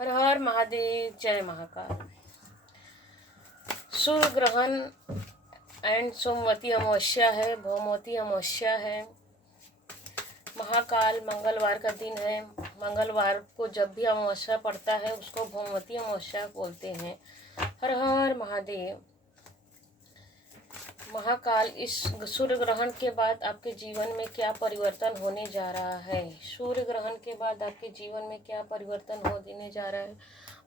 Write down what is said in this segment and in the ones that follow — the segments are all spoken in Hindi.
हर हर महादेव, जय महाकाल। सूर्य ग्रहण एंड सोमवती अमावस्या है, भौमवती अमावस्या है। महाकाल मंगलवार का दिन है। मंगलवार को जब भी अमावस्या पड़ता है उसको भौमवती अमावस्या बोलते हैं। हर हर महादेव। महाकाल, इस सूर्य ग्रहण के बाद आपके जीवन में क्या परिवर्तन होने जा रहा है? सूर्य ग्रहण के बाद आपके जीवन में क्या परिवर्तन होने जा रहा है?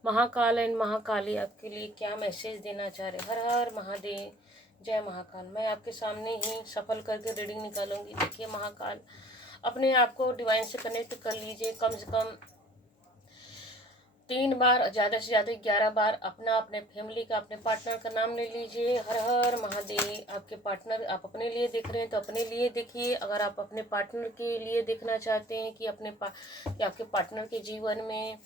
महाकाल एंड महाकाली आपके लिए क्या मैसेज देना चाह रहे? हर हर महादेव, जय महाकाल। मैं आपके सामने ही सफल करके रीडिंग निकालूंगी। देखिए महाकाल, अपने आप को डिवाइन से कनेक्ट कर लीजिए। कम से कम 3 बार, ज़्यादा से ज़्यादा 11 बार अपना, अपने फैमिली का, अपने पार्टनर का नाम ले लीजिए। हर हर महादेव। आपके पार्टनर, आप अपने लिए देख रहे हैं तो अपने लिए देखिए। अगर आप अपने पार्टनर के लिए देखना चाहते हैं कि कि आपके पार्टनर के जीवन में,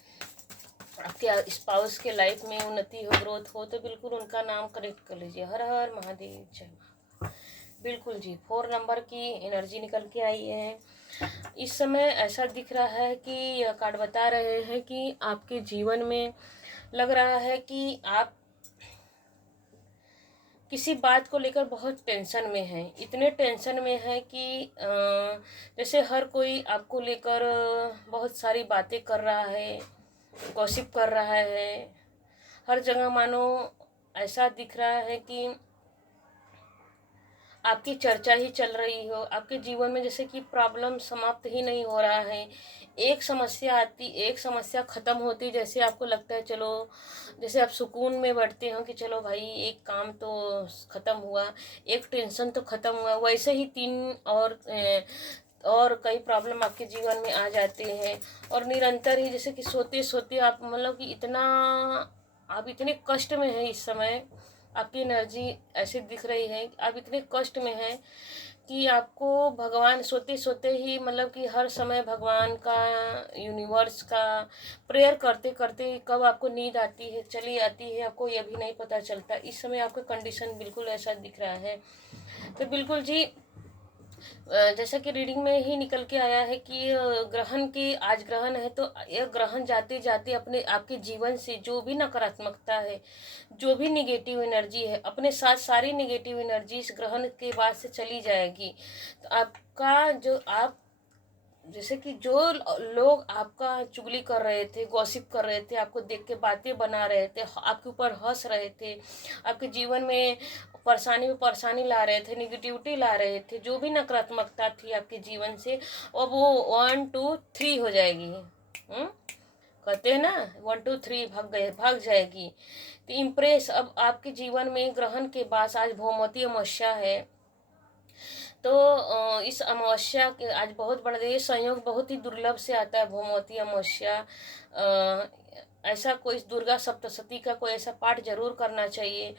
आपके स्पाउस के लाइफ में उन्नति हो, ग्रोथ हो, तो बिल्कुल उनका नाम कनेक्ट कर लीजिए। हर हर महादेव, जय महाकाल। बिल्कुल जी, 4 नंबर की एनर्जी निकल के आई है। इस समय ऐसा दिख रहा है कि कार्ड बता रहे हैं कि आपके जीवन में लग रहा है कि आप किसी बात को लेकर बहुत टेंशन में हैं। इतने टेंशन में है कि जैसे हर कोई आपको लेकर बहुत सारी बातें कर रहा है, गॉसिप कर रहा है। हर जगह मानो ऐसा दिख रहा है कि आपकी चर्चा ही चल रही हो। आपके जीवन में जैसे कि प्रॉब्लम समाप्त ही नहीं हो रहा है। एक समस्या आती, एक समस्या ख़त्म होती, जैसे आपको लगता है चलो, जैसे आप सुकून में बैठते हो कि चलो भाई एक काम तो ख़त्म हुआ, एक टेंशन तो ख़त्म हुआ। वैसे ही 3 और कई प्रॉब्लम आपके जीवन में आ जाते हैं। और निरंतर ही जैसे कि सोते सोते आप, मतलब कि इतना आप इतने कष्ट में हैं इस समय। आपकी एनर्जी ऐसे दिख रही है कि आप इतने कष्ट में हैं कि आपको भगवान, सोते सोते ही, मतलब कि हर समय भगवान का, यूनिवर्स का प्रेयर करते करते कब आपको नींद आती है, चली आती है, आपको ये भी नहीं पता चलता। इस समय आपका कंडीशन बिल्कुल ऐसा दिख रहा है। तो बिल्कुल जी, जैसा कि रीडिंग में ही निकल के आया है कि ग्रहण की, आज ग्रहण है तो यह ग्रहण जाते जाते अपने, आपके जीवन से जो भी नकारात्मकता है, जो भी निगेटिव एनर्जी है, अपने साथ सारी निगेटिव एनर्जी इस ग्रहण के बाद से चली जाएगी। तो आपका जो, आप जैसे कि जो लोग आपका चुगली कर रहे थे, गॉसिप कर रहे थे, आपको देख के बातें बना रहे थे, आपके ऊपर हंस रहे थे, आपके जीवन में परेशानी में परेशानी ला रहे थे, निगेटिविटी ला रहे थे, जो भी नकारात्मकता थी आपके जीवन से, अब वो 1 2 3 हो जाएगी। कहते हैं ना, 1 2 3 भाग जाएगी। तो इम्प्रेस, अब आपके जीवन में ग्रहण के बाद, आज भौमवती अमावस्या है, तो इस अमावस्या के आज बहुत बड़ा, ये संयोग बहुत ही दुर्लभ से आता है। भौमवती अमावस्या, ऐसा कोई दुर्गा सप्तशती का कोई ऐसा पाठ जरूर करना चाहिए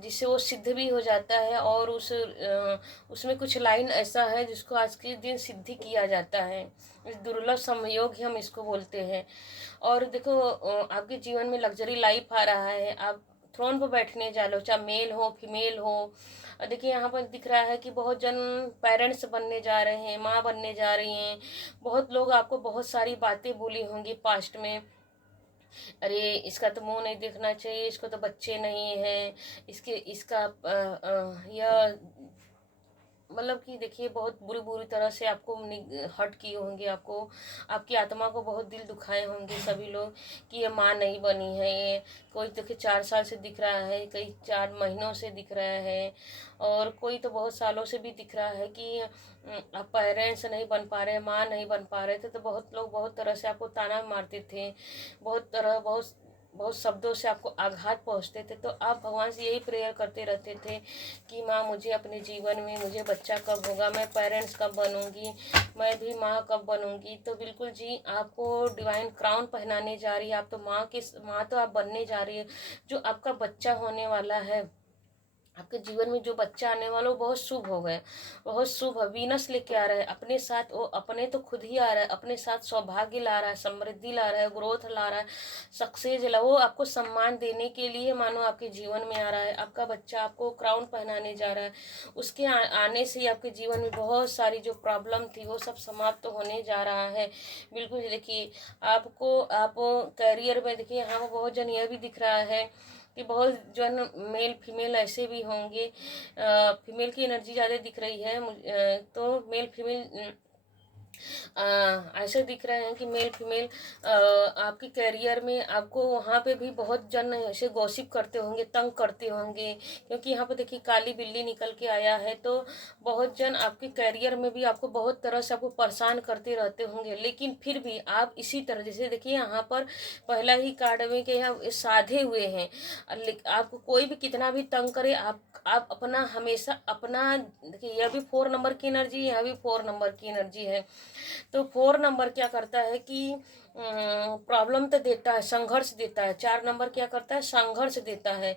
जिससे वो सिद्ध भी हो जाता है। और उसमें कुछ लाइन ऐसा है जिसको आज के दिन सिद्धि किया जाता है। इस दुर्लभ संयोग ही हम इसको बोलते हैं। और देखो, आपके जीवन में लग्जरी लाइफ आ रहा है। आप थ्रोन पर बैठने जा लो, चाहे मेल हो फीमेल हो। देखिए यहाँ पर दिख रहा है कि बहुत जन पेरेंट्स बनने जा रहे हैं, माँ बनने जा रही हैं। बहुत लोग आपको बहुत सारी बातें बोली होंगी पास्ट में, अरे इसका तो मुंह नहीं देखना चाहिए, इसको तो बच्चे नहीं हैं, इसका यह, मतलब कि देखिए बहुत बुरी बुरी तरह से आपको हर्ट किए होंगे, आपको, आपकी आत्मा को बहुत दिल दुखाए होंगे सभी लोग कि ये माँ नहीं बनी है। ये कोई देखिए 4 साल से दिख रहा है, कई 4 महीनों से दिख रहा है, और कोई तो बहुत सालों से भी दिख रहा है कि आप पेरेंट्स नहीं बन पा रहे, माँ नहीं बन पा रहे थे। तो बहुत लोग बहुत तरह से आपको ताना मारते थे, बहुत तरह, बहुत बहुत शब्दों से आपको आघात पहुंचते थे। तो आप भगवान से यही प्रेयर करते रहते थे कि माँ मुझे अपने जीवन में, मुझे बच्चा कब होगा, मैं पेरेंट्स कब बनूंगी, मैं भी माँ कब बनूंगी। तो बिल्कुल जी, आपको डिवाइन क्राउन पहनाने जा रही है। आप तो माँ तो आप बनने जा रही है। जो आपका बच्चा होने वाला है, आपके जीवन में जो बच्चा आने वाला वो बहुत शुभ हो गए, बहुत शुभ है। वीनस लेके आ रहा है अपने साथ, वो अपने तो खुद ही आ रहा है, अपने साथ सौभाग्य ला रहा है, समृद्धि ला रहा है, ग्रोथ ला रहा है, सक्सेस ला, वो आपको सम्मान देने के लिए मानो आपके जीवन में आ रहा है। आपका बच्चा आपको क्राउन पहनाने जा रहा है। उसके आने से ही आपके जीवन में बहुत सारी जो प्रॉब्लम थी वो सब समाप्त तो होने जा रहा है। बिल्कुल देखिए, आपको आप करियर में देखिए यहाँ पर बहुत जन यह भी दिख रहा है कि बहुत जो है ना मेल फीमेल ऐसे भी होंगे। फीमेल की एनर्जी ज़्यादा दिख रही है तो मेल फीमेल ऐसे दिख रहे हैं कि मेल फीमेल आपकी करियर में आपको वहाँ पे भी बहुत जन ऐसे गॉसिप करते होंगे, तंग करते होंगे, क्योंकि यहाँ पे देखिए काली बिल्ली निकल के आया है। तो बहुत जन आपके करियर में भी आपको बहुत तरह से आपको परेशान करते रहते होंगे, लेकिन फिर भी आप इसी तरह, जैसे देखिए यहाँ पर पहला ही कार्ड में कि यहाँ साधे हुए हैं। आपको कोई भी कितना भी तंग करे, आप अपना हमेशा अपना, देखिए यह भी 4 नंबर की एनर्जी, यह भी 4 नंबर की एनर्जी है। तो 4 नंबर क्या करता है कि प्रॉब्लम तो देता है, संघर्ष देता है। 4 नंबर क्या करता है, संघर्ष देता है।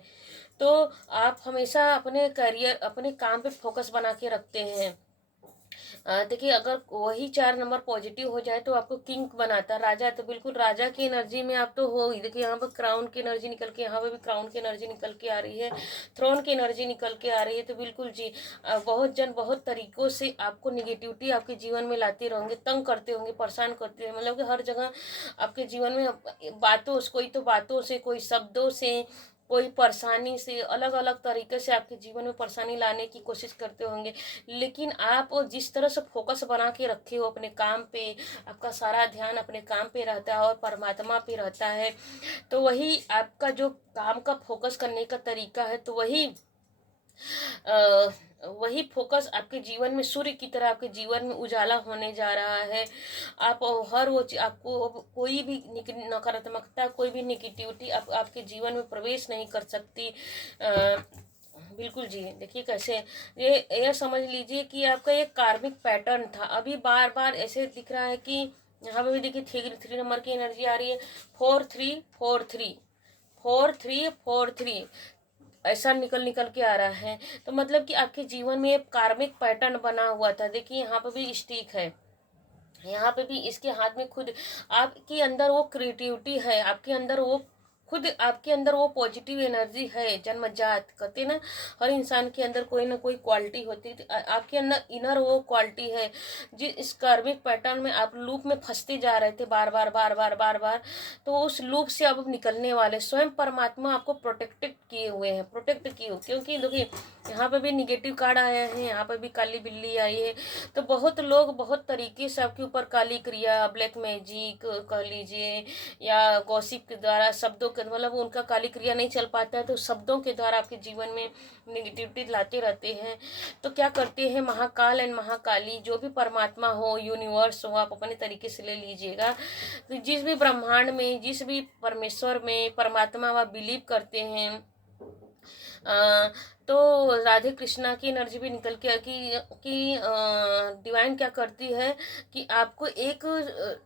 तो आप हमेशा अपने करियर, अपने काम पे फोकस बना के रखते हैं। देखिए अगर वही 4 नंबर पॉजिटिव हो जाए तो आपको किंग बनाता है, राजा। तो बिल्कुल राजा की एनर्जी में आप तो हो ही। देखिए यहाँ पर क्राउन की एनर्जी निकल के, यहाँ पे भी क्राउन की एनर्जी निकल के आ रही है, थ्रोन की एनर्जी निकल के आ रही है। तो बिल्कुल जी, बहुत जन बहुत तरीकों से आपको निगेटिविटी आपके जीवन में लाते रहेंगे, तंग करते होंगे, परेशान करते हैं, मतलब कि हर जगह आपके जीवन में बातों से, कोई तो बातों से, कोई शब्दों से, कोई परेशानी से, अलग अलग तरीके से आपके जीवन में परेशानी लाने की कोशिश करते होंगे। लेकिन आप जिस तरह से फोकस बना के रखे हो अपने काम पे, आपका सारा ध्यान अपने काम पे रहता है और परमात्मा पे रहता है, तो वही आपका जो काम का फोकस करने का तरीका है, तो अ, वही फोकस आपके जीवन में सूर्य की तरह आपके जीवन में उजाला होने जा रहा है। आप हर वो आपको अब कोई भी नकारात्मकता, कोई भी निगेटिविटी आपके जीवन में प्रवेश नहीं कर सकती। बिल्कुल जी, देखिए कैसे ये समझ लीजिए कि आपका एक कार्मिक पैटर्न था, अभी बार बार ऐसे दिख रहा है कि यहाँ पे भी देखिए 3 नंबर की एनर्जी आ रही है। 4 3 4 3 4 3 4 3 ऐसा निकल निकल के आ रहा है। तो मतलब कि आपके जीवन में एक कार्मिक पैटर्न बना हुआ था। देखिए यहाँ पे भी स्टिक है, यहाँ पे भी इसके हाथ में खुद आपके अंदर वो क्रिएटिविटी है, आपके अंदर वो खुद आपके अंदर वो पॉजिटिव एनर्जी है जन्मजात। कहते ना हर इंसान के अंदर कोई ना कोई क्वालिटी होती है, आपके अंदर इनर वो क्वालिटी है। जिस कार्मिक पैटर्न में आप लूप में फंसते जा रहे थे बार बार बार बार बार बार, तो उस लूप से अब निकलने वाले स्वयं परमात्मा आपको प्रोटेक्टेड किए हुए हैं, प्रोटेक्ट किए हुए। क्योंकि देखिए यहाँ पे भी निगेटिव कार्ड आया है, यहाँ पे भी काली बिल्ली आई है। तो बहुत लोग बहुत तरीके से आपके ऊपर काली क्रिया, ब्लैक मैजिक कह लीजिए, या गॉसिप के द्वारा, शब्दों के, मतलब उनका काली क्रिया नहीं चल पाता है तो शब्दों के द्वारा आपके जीवन में निगेटिविटी लाते रहते हैं। तो क्या करते हैं, महाकाल एंड महाकाली जो भी परमात्मा हो, यूनिवर्स हो, आप अपने तरीके से ले लीजिएगा। तो जिस भी ब्रह्मांड में, जिस भी परमेश्वर में, परमात्मा आप बिलीव करते हैं, तो राधे कृष्णा की एनर्जी भी निकल के कि डिवाइन क्या करती है कि आपको एक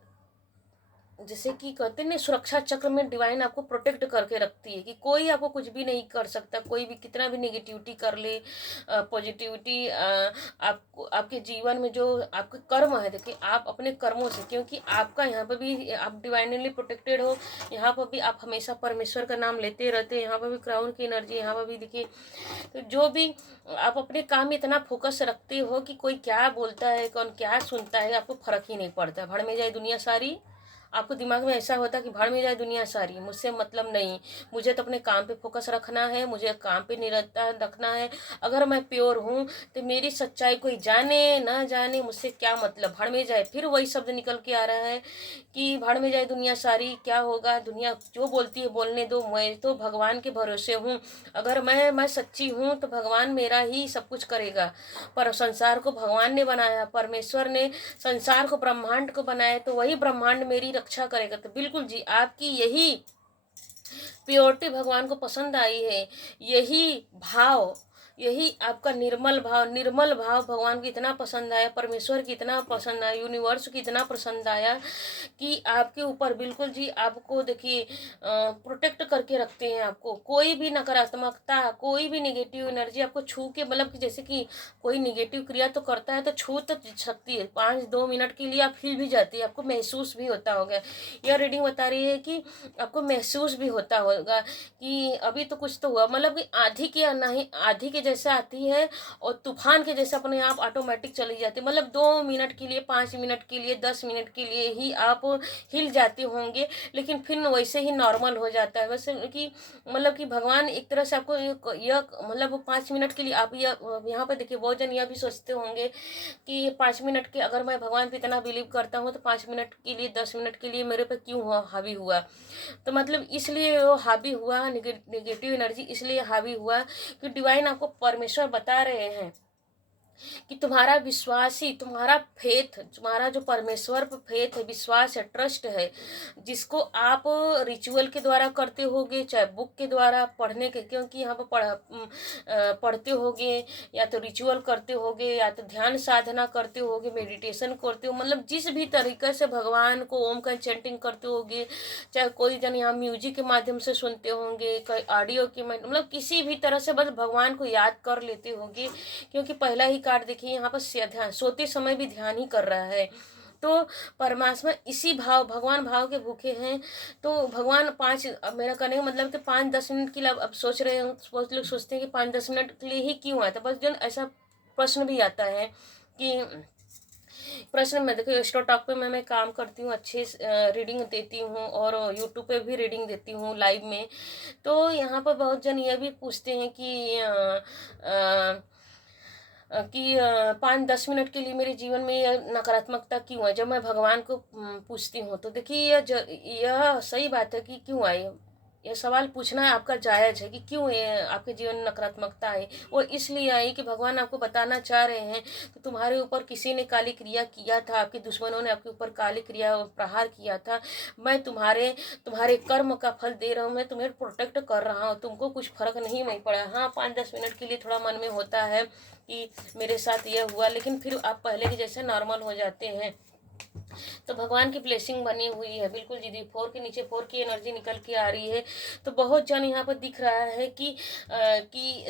जैसे कि कहते हैं ना सुरक्षा चक्र में डिवाइन आपको प्रोटेक्ट करके रखती है कि कोई आपको कुछ भी नहीं कर सकता, कोई भी कितना भी निगेटिविटी कर ले। पॉजिटिविटी आपको आपके जीवन में जो आपके कर्म है, देखिए आप अपने कर्मों से, क्योंकि आपका यहाँ पर भी आप डिवाइनली प्रोटेक्टेड हो, यहाँ पर भी आप हमेशा परमेश्वर का नाम लेते रहते हैं, यहाँ पर भी क्राउन की एनर्जी, यहाँ पर भी देखिए। तो जो भी आप अपने काम में इतना फोकस रखते हो कि कोई क्या बोलता है, कौन क्या सुनता है, आपको फर्क ही नहीं पड़ता। भड़ में जाए दुनिया सारी, आपको दिमाग में ऐसा होता है कि भाड़ में जाए दुनिया सारी, मुझसे मतलब नहीं, मुझे तो अपने काम पे फोकस रखना है, मुझे काम पे निरंतर रखना है। अगर मैं प्योर हूँ तो मेरी सच्चाई कोई जाने ना जाने, मुझसे क्या मतलब, भाड़ में जाए। फिर वही शब्द निकल के आ रहा है कि भाड़ में जाए दुनिया सारी, क्या होगा, दुनिया जो बोलती है बोलने दो, मैं तो भगवान के भरोसे हूँ। अगर मैं सच्ची हूँ तो भगवान मेरा ही सब कुछ करेगा। पर संसार को भगवान ने बनाया, परमेश्वर ने संसार को, ब्रह्मांड को बनाया, तो वही ब्रह्मांड मेरी रक्षा करेगा। तो बिल्कुल जी, आपकी यही प्योरिटी भगवान को पसंद आई है, यही भाव यही आपका निर्मल भाव भगवान को इतना पसंद आया, परमेश्वर को इतना पसंद आया, यूनिवर्स को इतना पसंद आया कि आपके ऊपर बिल्कुल जी आपको देखिए प्रोटेक्ट करके रखते हैं। आपको कोई भी नकारात्मकता, कोई भी नेगेटिव एनर्जी आपको छू के, मतलब कि जैसे कि कोई नेगेटिव क्रिया तो करता है तो छू तो सकती है, 5-2 मिनट के लिए आप हिल भी जाती है, आपको महसूस भी होता होगा। यह रीडिंग बता रही है कि आपको महसूस भी होता होगा कि अभी तो कुछ तो हुआ, मतलब कि आंधी की नहीं, आंधी के जैसे आती है और तूफान के जैसे अपने आप ऑटोमेटिक चली जाती है। मतलब 2 मिनट के लिए, 5 मिनट के लिए, 10 मिनट के लिए ही आप हिल जाते होंगे, लेकिन फिर वैसे ही नॉर्मल हो जाता है। वैसे कि मतलब कि भगवान एक तरह से आपको यह मतलब 5 मिनट के लिए आप यहाँ पर देखिए, बहुत जन यह भी सोचते होंगे कि 5 मिनट के, अगर मैं भगवान पे इतना बिलीव करता हूँ तो 5 मिनट के लिए, 10 मिनट के लिए मेरे पे क्यों हावी हुआ। तो मतलब इसलिए वो हावी हुआ, नेगेटिव एनर्जी इसलिए हावी हुआ कि डिवाइन आपको, परमेश्वर बता रहे हैं कि तुम्हारा विश्वास ही, तुम्हारा फेथ, तुम्हारा जो परमेश्वर पर फेथ है, विश्वास है, ट्रस्ट है, जिसको आप रिचुअल के द्वारा करते होगे, चाहे बुक के द्वारा पढ़ने के, क्योंकि यहाँ पर पढ़ते होगे, या तो रिचुअल करते होगे, या तो ध्यान साधना करते होगे, मेडिटेशन करते हो, मतलब जिस भी तरीके से भगवान को ओम का चैंटिंग करते होगे, चाहे कोई जन यहाँ म्यूजिक के माध्यम से सुनते होंगे, कोई ऑडियो के माध्यम, मतलब किसी भी तरह से बस भगवान को याद कर लेते होंगे। क्योंकि पहला ही कार्ड देखिए यहाँ पर ध्यान, सोते समय भी ध्यान ही कर रहा है। तो परमात्मा इसी भाव, भगवान भाव के भूखे हैं। तो भगवान अब मेरा कहने का मतलब कि 5-10 मिनट के लिए अब सोच रहे हैं, बहुत लोग सोचते हैं कि 5-10 मिनट के लिए ही क्यों आता, बस जन ऐसा प्रश्न भी आता है कि प्रश्न में देखो, एस्ट्रो टॉक पे मैं काम करती हूँ, अच्छे रीडिंग देती हूँ और यूट्यूब पे भी रीडिंग देती हूँ लाइव में। तो यहाँ पर बहुत जन ये भी पूछते हैं कि 5-10 मिनट के लिए मेरे जीवन में यह नकारात्मकता क्यों है। जब मैं भगवान को पूछती हूँ तो देखिए यह सही बात है कि क्यों आई। यह सवाल पूछना आपका जायज़ है कि क्यों ये आपके जीवन में नकारात्मकता आई। वो इसलिए आई कि भगवान आपको बताना चाह रहे हैं कि तुम्हारे ऊपर किसी ने काली क्रिया किया था, आपके दुश्मनों ने आपके ऊपर काली क्रिया प्रहार किया था। मैं तुम्हारे कर्म का फल दे रहा हूँ, मैं तुम्हें प्रोटेक्ट कर रहा हूँ, तुमको कुछ फर्क नहीं पड़ा। हाँ, 5-10 मिनट के लिए थोड़ा मन में होता है कि मेरे साथ यह हुआ, लेकिन फिर आप पहले के जैसे नॉर्मल हो जाते हैं। तो भगवान की ब्लेसिंग बनी हुई है बिल्कुल जी। 4 के नीचे 4 की एनर्जी निकल के आ रही है। तो बहुत जन यहाँ पर दिख रहा है कि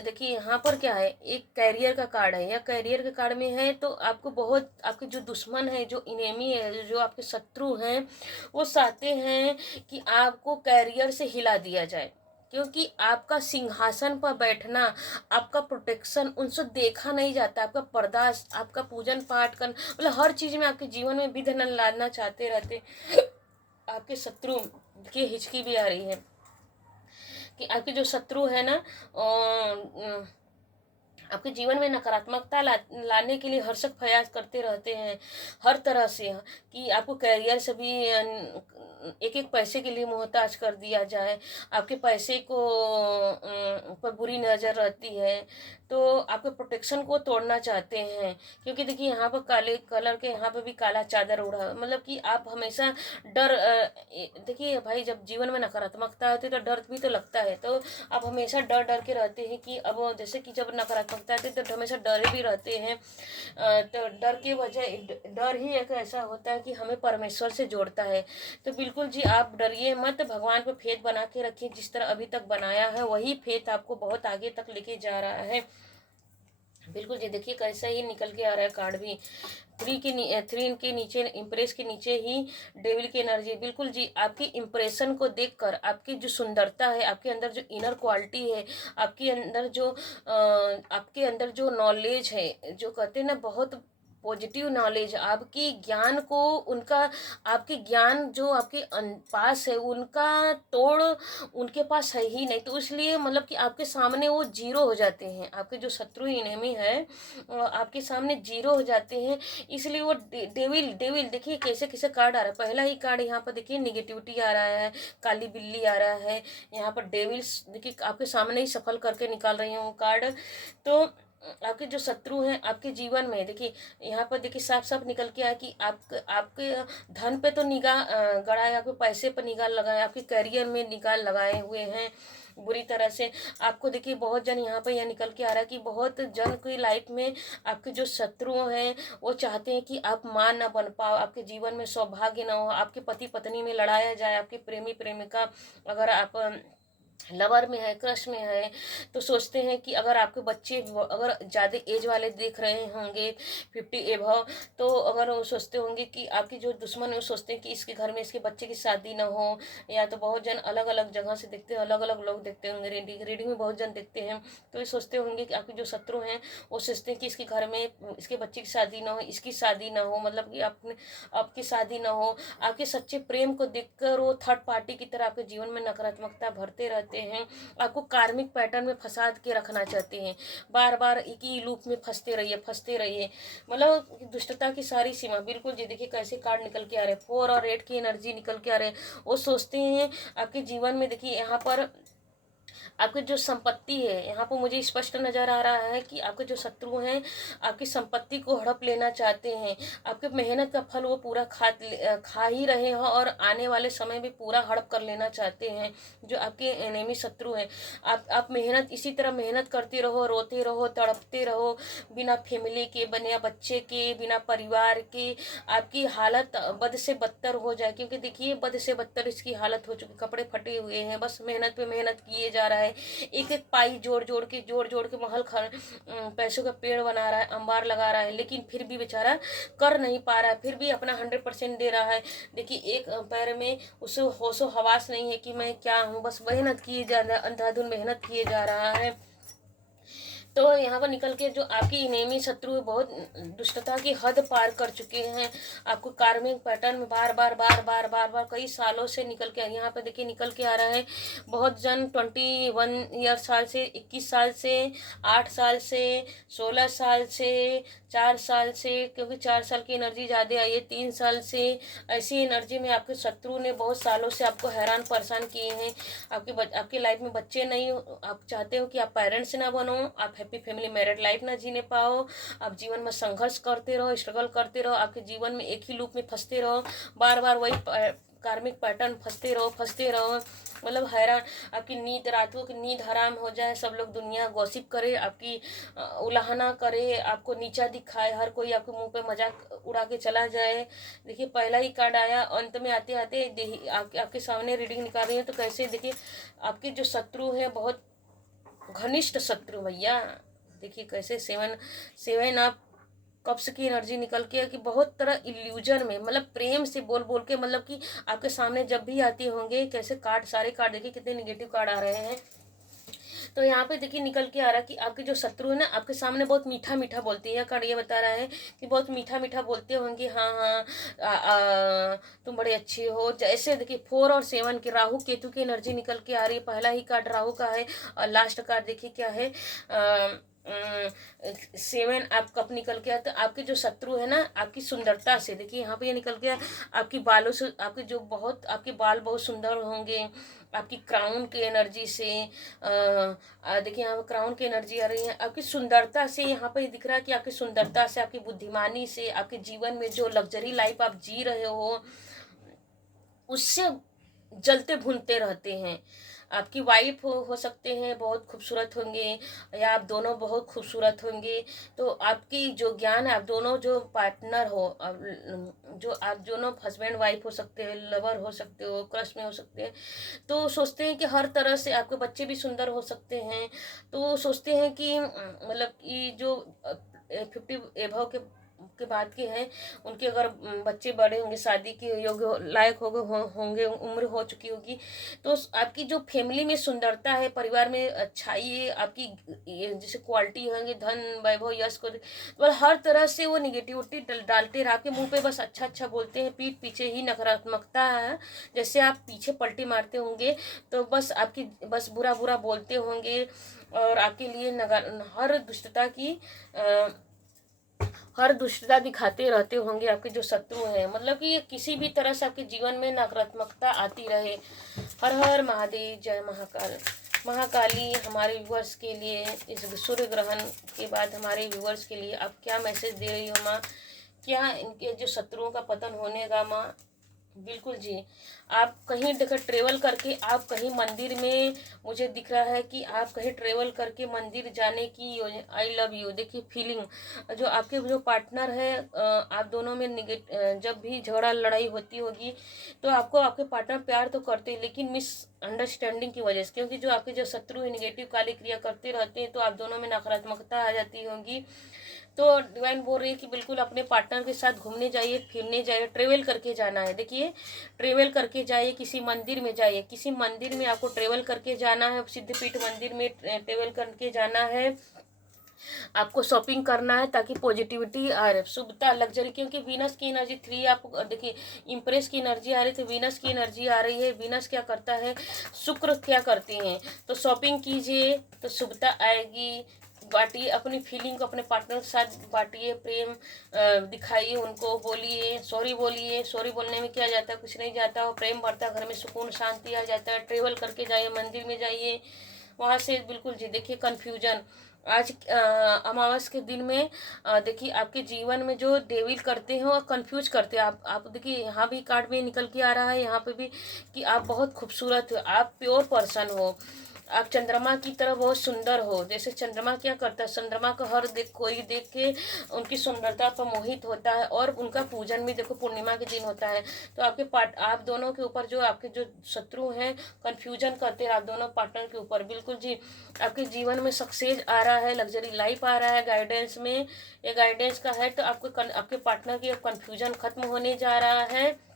देखिए यहाँ पर क्या है, एक कैरियर का कार्ड है, या कैरियर के कार्ड में है। तो आपको बहुत, आपके जो दुश्मन है, जो इनेमी है, जो आपके शत्रु हैं, वो चाहते हैं कि आपको कैरियर से हिला दिया जाए, क्योंकि आपका सिंहासन पर बैठना, आपका प्रोटेक्शन उनसे देखा नहीं जाता। आपका बर्दाश्त, आपका पूजन पाठ करना, मतलब हर चीज में आपके जीवन में विघ्न लाना चाहते रहते आपके शत्रु की हिचकी भी आ रही है कि आपके जो शत्रु है ना, आपके जीवन में नकारात्मकता लाने के लिए हरसक प्रयास करते रहते हैं हर तरह से, कि आपको कैरियर से भी एक एक पैसे के लिए मोहताज कर दिया जाए, आपके पैसे को पर बुरी नज़र रहती है। तो आपके प्रोटेक्शन को तोड़ना चाहते हैं, क्योंकि देखिए यहाँ पर काले कलर के, यहाँ पर भी काला चादर उड़ा, मतलब कि आप हमेशा डर, देखिए भाई, जब जीवन में नकारात्मकता आती है तो डर भी तो लगता है। तो आप हमेशा डर डर के रहते हैं कि अब जैसे कि जब नकारात्मकता आती है तो हमेशा डरे भी रहते हैं। तो डर की वजह, डर ही एक ऐसा होता है कि हमें परमेश्वर से जोड़ता है। तो बिल्कुल जी आप डरिए मत, भगवान पर फेथ बना के रखिए। जिस तरह अभी तक बनाया है वही फेथ आपको बहुत आगे तक लेके जा रहा है। बिल्कुल जी, देखिए कैसा ही निकल के आ रहा है कार्ड भी। 3 के नीचे, इम्प्रेस के नीचे ही डेविल की एनर्जी। बिल्कुल जी, आपकी इम्प्रेशन को देखकर, आपकी जो सुंदरता है, आपके अंदर जो इनर क्वालिटी है, आपके अंदर जो नॉलेज है, जो कहते हैं ना बहुत पॉजिटिव नॉलेज, आपकी ज्ञान को उनका, आपके ज्ञान जो आपके पास है उनका तोड़ उनके पास है ही नहीं। तो इसलिए मतलब कि आपके सामने वो जीरो हो जाते हैं, आपके जो शत्रु इनेमी है आपके सामने जीरो हो जाते हैं। इसलिए वो डेविल डेविल देखिए कैसे कैसे कार्ड आ रहा है। पहला ही कार्ड यहाँ पर देखिए निगेटिविटी आ रहा है, काली बिल्ली आ रहा है, यहाँ पर डेविल्स देखिए आपके सामने ही सफल करके निकाल रही हूँ कार्ड। तो आपके जो शत्रु हैं आपके जीवन में, देखिए यहाँ पर देखिए साफ साफ निकल के आया कि आपके धन पे तो निगाह गड़ाए, आपके पैसे पर निगाह लगाए, आपके करियर में निगाह लगाए हुए हैं बुरी तरह से। आपको देखिए बहुत जन यहाँ पर यह निकल के आ रहा है कि बहुत जन की लाइफ में आपके जो शत्रु हैं वो चाहते हैं कि आप मां ना बन पाओ, आपके जीवन में सौभाग्य ना हो, आपके पति पत्नी में लड़ाया जाए, आपके प्रेमी प्रेमिका अगर आप लवर में है, क्रश में है, तो सोचते हैं कि अगर आपके बच्चे अगर ज़्यादा एज वाले देख रहे होंगे 50 एभव, तो अगर वो सोचते होंगे कि आपके जो दुश्मन है वो सोचते हैं कि इसके घर में इसके बच्चे की शादी ना हो। या तो बहुत जन अलग अलग जगह से देखते हैं, अलग अलग लोग देखते होंगे, रीडिंग में बहुत जन देखते हैं, तो ये सोचते होंगे कि आपके जो शत्रु हैं वो सोचते हैं कि इसके घर में इसके बच्चे की शादी ना हो, इसकी शादी ना हो, मतलब कि आपकी शादी ना हो। आपके सच्चे प्रेम को देखकर वो थर्ड पार्टी की तरह आपके जीवन में नकारात्मकता भरते रहते हैं, आपको कार्मिक पैटर्न में फंसा के रखना चाहते हैं, बार बार एक ही लूप में फंसते रहिए, मतलब दुष्टता की सारी सीमा बिल्कुल। जी देखिए कैसे कार्ड निकल के आ रहे हैं, 4 और 8 की एनर्जी निकल के आ रहे हैं। वो सोचते हैं आपके जीवन में, देखिए यहाँ पर आपकी जो संपत्ति है, यहाँ पर मुझे स्पष्ट नजर आ रहा है कि आपके जो शत्रु हैं आपकी संपत्ति को हड़प लेना चाहते हैं, आपके मेहनत का फल वो पूरा खा ही रहे हैं और आने वाले समय में पूरा हड़प कर लेना चाहते हैं जो आपके एनिमी शत्रु हैं। आप मेहनत इसी तरह मेहनत करते रहो, रोते रहो, तड़पते रहो, बिना फैमिली के, बिना बच्चे के, बिना परिवार के, आपकी हालत बद से बदतर हो जाए, क्योंकि देखिए बद से बदतर इसकी हालत हो चुकी, कपड़े फटे हुए हैं, बस मेहनत पे मेहनत किए जा रहा है, एक एक पाई जोड़ जोड़ के पैसों का पेड़ बना रहा है, अंबार लगा रहा है, लेकिन फिर भी बेचारा कर नहीं पा रहा है, फिर भी अपना 100% दे रहा है। देखिए एक पैर में उसे होशो हवास नहीं है कि मैं क्या हूँ, बस मेहनत किए जा रहा है, अंधाधुन मेहनत किए जा रहा है। तो यहाँ पर निकल के जो आपकी इनेमी शत्रु बहुत दुष्टता की हद पार कर चुके हैं, आपको कार्मिक पैटर्न में बार बार बार बार बार बार कई सालों से निकल के यहाँ पे देखिए निकल के आ रहा है। बहुत जन 21 साल से, 21 साल से, 8 साल से, 16 साल से, 4 साल से, क्योंकि 4 साल की एनर्जी ज़्यादा आई है, 3 साल से, ऐसी एनर्जी में आपके शत्रु ने बहुत सालों से आपको हैरान परेशान किए हैं। आपकी लाइफ में बच्चे नहीं, आप चाहते हो कि आप पेरेंट्स ना बनो, आप हैप्पी फैमिली मैरिड लाइफ ना जीने पाओ, आप जीवन में संघर्ष करते रहो, स्ट्रगल करते रहो, आपके जीवन में एक ही लूप में फंसते रहो, बार बार वही कार्मिक पैटर्न फंसते रहो, मतलब हैरान। आपकी नींद, रातों की नींद हराम हो जाए, सब लोग दुनिया गॉसिप करे, आपकी उलाहना करे, आपको नीचा दिखाए, हर कोई आपके मुंह पे मजाक उड़ा के चला जाए। देखिए पहला ही कार्ड आया, अंत में आते आते आपके सामने रीडिंग निकाल रही है, तो कैसे देखिए आपके जो शत्रु हैं बहुत घनिष्ठ शत्रु भैया, देखिए कैसे सेवन आप कप्स की एनर्जी निकल के कि बहुत तरह इल्यूजन में, मतलब प्रेम से बोल बोल के, मतलब कि आपके सामने जब भी आते होंगे, कैसे कार्ड, सारे कार्ड देखिए कितने निगेटिव कार्ड आ रहे हैं। तो यहाँ पे देखिए निकल के आ रहा है कि आपके जो शत्रु है ना आपके सामने बहुत मीठा मीठा बोलते हैं, यह कार्ड ये बता रहा है कि बहुत मीठा मीठा बोलते होंगे, हाँ हाँ तुम बड़े अच्छे हो। जैसे देखिए 4 और 7 की राहु केतु की एनर्जी निकल के आ रही है, पहला ही कार्ड राहु का है और लास्ट कार्ड देखिए क्या है, 7 आप कप निकल के आते। आपके जो शत्रु है ना आपकी सुंदरता से, देखिए यहाँ पे ये निकल गया, आपकी बालों से, आपके बाल बहुत सुंदर होंगे, आपकी क्राउन की एनर्जी से, देखिए यहाँ पे क्राउन की एनर्जी आ रही है, आपकी सुंदरता से, यहाँ पे दिख रहा है कि आपकी सुंदरता से, आपकी बुद्धिमानी से, आपके जीवन में जो लग्जरी लाइफ आप जी रहे हो उससे जलते भुनते रहते हैं। आपकी वाइफ हो सकते हैं, बहुत खूबसूरत होंगे, या आप दोनों बहुत खूबसूरत होंगे। तो आपकी जो ज्ञान है, आप दोनों जो पार्टनर हो, जो आप दोनों हस्बैंड वाइफ हो सकते हैं, लवर हो सकते हो, क्रश में हो सकते हैं, तो सोचते हैं कि हर तरह से आपके बच्चे भी सुंदर हो सकते हैं। तो सोचते हैं कि मतलब कि जो 50 एभव के बाद के हैं उनके अगर बच्चे बड़े होंगे, शादी के योग्य लायक होंगे, उम्र हो चुकी होगी, तो आपकी जो फैमिली में सुंदरता है, परिवार में अच्छाई है, आपकी जैसे क्वालिटी होंगे, धन वैभव यश को, तो हर तरह से वो निगेटिविटी डालते रहे, आपके मुंह पे बस अच्छा अच्छा बोलते हैं, पीठ पीछे ही नकारात्मकता है, जैसे आप पीछे पलटी मारते होंगे तो बस आपकी बस बुरा बुरा बोलते होंगे, और आपके लिए हर दुष्टता दिखाते रहते होंगे आपके जो शत्रु हैं, मतलब कि किसी भी तरह से आपके जीवन में नकारात्मकता आती रहे। हर हर महादेव, जय महाकाल। महाकाली हमारे व्यूवर्स के लिए इस सूर्य ग्रहण के बाद हमारे व्यूवर्स के लिए आप क्या मैसेज दे रही हो माँ? क्या इनके जो शत्रुओं का पतन होने का माँ? बिल्कुल जी। आप कहीं देखो ट्रेवल करके आप कहीं मंदिर में, मुझे दिख रहा है कि आप कहीं ट्रेवल करके मंदिर जाने की योजना। आई लव यू, देखिए फीलिंग जो आपके जो पार्टनर है, आप दोनों में जब भी झगड़ा लड़ाई होती होगी तो आपको आपके पार्टनर प्यार तो करते हैं, लेकिन मिस अंडरस्टैंडिंग की वजह से, क्योंकि जो आपके जो शत्रु है निगेटिव काली क्रिया करते रहते हैं, तो आप दोनों में नकारात्मकता आ जाती होगी। तो डिवाइन बोल रही है कि बिल्कुल अपने पार्टनर के साथ घूमने जाइए, फिरने जाइए, ट्रेवल करके जाना है। देखिए ट्रेवल करके जाइए, किसी मंदिर में जाइए, किसी मंदिर में आपको ट्रेवल करके जाना है, सिद्धपीठ मंदिर में ट्रेवल करके जाना है। आपको शॉपिंग करना है ताकि पॉजिटिविटी आ रही, शुभता, लग्जरी, क्योंकि वीनस की एनर्जी 3 आप देखिए, इम्प्रेस की एनर्जी आ रही थी, वीनस की एनर्जी आ रही है। वीनस क्या करता है, शुक्र क्या करते हैं, तो शॉपिंग कीजिए तो शुभता आएगी। बांटिए अपनी फीलिंग को अपने पार्टनर के साथ बांटिए, प्रेम दिखाइए उनको, बोलिए सॉरी, बोलिए सॉरी। बोलने में क्या जाता है, कुछ नहीं जाता, और प्रेम बढ़ता है, घर में सुकून शांति आ जाता है। ट्रेवल करके जाइए, मंदिर में जाइए, वहाँ से बिल्कुल जी। देखिए कन्फ्यूजन आज अमावस के दिन में देखिए आपके जीवन में जो डेविल करते हैं और कंफ्यूज करते हैं। आप देखिए यहाँ भी कार्ड में निकल के आ रहा है, यहाँ पे भी, कि आप बहुत खूबसूरत हो, आप प्योर पर्सन हो, आप चंद्रमा की तरह बहुत सुंदर हो। जैसे चंद्रमा क्या करता है, चंद्रमा को हर कोई देख के उनकी सुंदरता पर मोहित होता है, और उनका पूजन भी देखो पूर्णिमा के दिन होता है। तो आप दोनों के ऊपर जो आपके जो शत्रु हैं कंफ्यूजन करते हैं आप दोनों पार्टनर के ऊपर, बिल्कुल जी। आपके जीवन में सक्सेस आ रहा है, लग्जरी लाइफ आ रहा है, गाइडेंस में, ये गाइडेंस का है। तो आपके पार्टनर की कंफ्यूजन खत्म होने जा रहा है।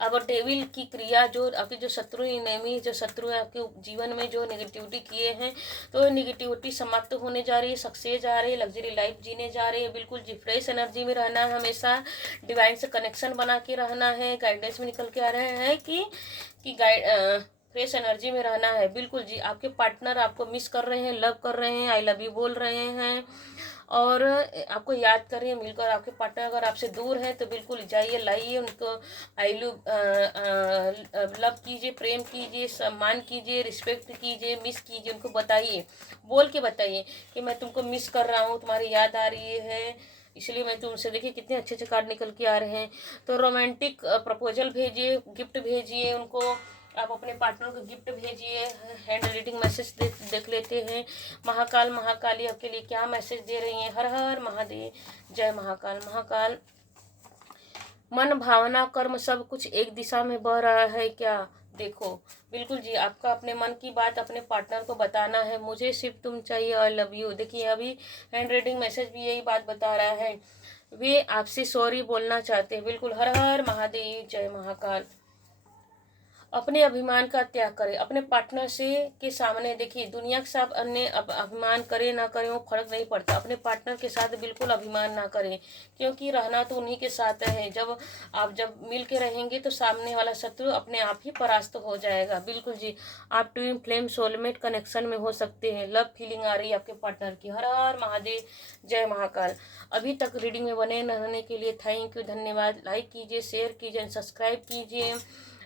अब डेविल की क्रिया, जो आपके जो शत्रु नेमी जो शत्रु है आपके जीवन में जो नेगेटिविटी किए हैं, तो नेगेटिविटी समाप्त होने जा रही है, सक्सेस आ रही है, लग्जरी लाइफ जीने जा रही है। बिल्कुल जी, फ्रेश एनर्जी में रहना है, हमेशा डिवाइन से कनेक्शन बना के रहना है। गाइडेंस में निकल के आ रहे हैं कि फ्रेश एनर्जी में रहना है। बिल्कुल जी, आपके पार्टनर आपको मिस कर रहे हैं, लव कर रहे हैं, आई लव यू बोल रहे हैं, और आपको याद कर रही है मिलकर। आपके पार्टनर अगर आपसे दूर है तो बिल्कुल जाइए, लाइए उनको, आई लव कीजिए, प्रेम कीजिए, सम्मान कीजिए, रिस्पेक्ट कीजिए, मिस कीजिए, उनको बताइए, बोल के बताइए कि मैं तुमको मिस कर रहा हूँ, तुम्हारी याद आ रही है, इसलिए मैं तुमसे। देखिए कितने अच्छे अच्छे कार्ड निकल के आ रहे हैं। तो रोमांटिक प्रपोजल भेजिए, गिफ्ट भेजिए उनको, आप अपने पार्टनर को गिफ्ट भेजिए। हैंड राइटिंग मैसेज देख लेते हैं। महाकाल महाकाली आपके लिए क्या मैसेज दे रही हैं? हर हर महादेव, जय महाकाल। महाकाल, मन भावना कर्म सब कुछ एक दिशा में बह रहा है क्या? देखो बिल्कुल जी, आपका अपने मन की बात अपने पार्टनर को बताना है, मुझे सिर्फ तुम चाहिए, आई लव यू। देखिए अभी हैंड राइटिंग मैसेज भी यही बात बता रहा है, वे आपसे सॉरी बोलना चाहते हैं। बिल्कुल, हर हर महादेव, जय महाकाल। अपने अभिमान का त्याग करें अपने पार्टनर से के सामने। देखिए दुनिया के साथ अन्य अभिमान करें ना करें वो फर्क नहीं पड़ता, अपने पार्टनर के साथ बिल्कुल अभिमान ना करें, क्योंकि रहना तो उन्हीं के साथ है। जब मिल के रहेंगे तो सामने वाला शत्रु अपने आप ही परास्त हो जाएगा। बिल्कुल जी, आप ट्विन फ्लेम सोलमेट कनेक्शन में हो सकते हैं। लव फीलिंग आ रही है आपके पार्टनर की। हर हर महादेव, जय महाकाल। अभी तक रीडिंग में बने रहने के लिए थैंक यू, धन्यवाद। लाइक कीजिए, शेयर कीजिए, सब्सक्राइब कीजिए।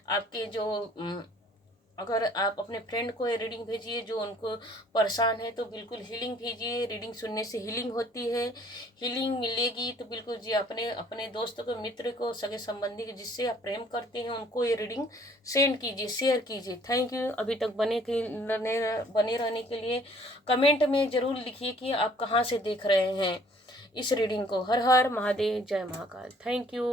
आपके जो अगर आप अपने फ्रेंड को ये रीडिंग भेजिए जो उनको परेशान है, तो बिल्कुल हीलिंग भेजिए। रीडिंग सुनने से हीलिंग होती है, हीलिंग मिलेगी। तो बिल्कुल जी अपने अपने दोस्त को, मित्र को, सगे संबंधी को जिससे आप प्रेम करते हैं उनको ये रीडिंग सेंड कीजिए, शेयर कीजिए। थैंक यू अभी तक बने रहने के लिए। कमेंट में ज़रूर लिखिए कि आप कहाँ से देख रहे हैं इस रीडिंग को। हर हर महादेव, जय महाकाल। Thank you.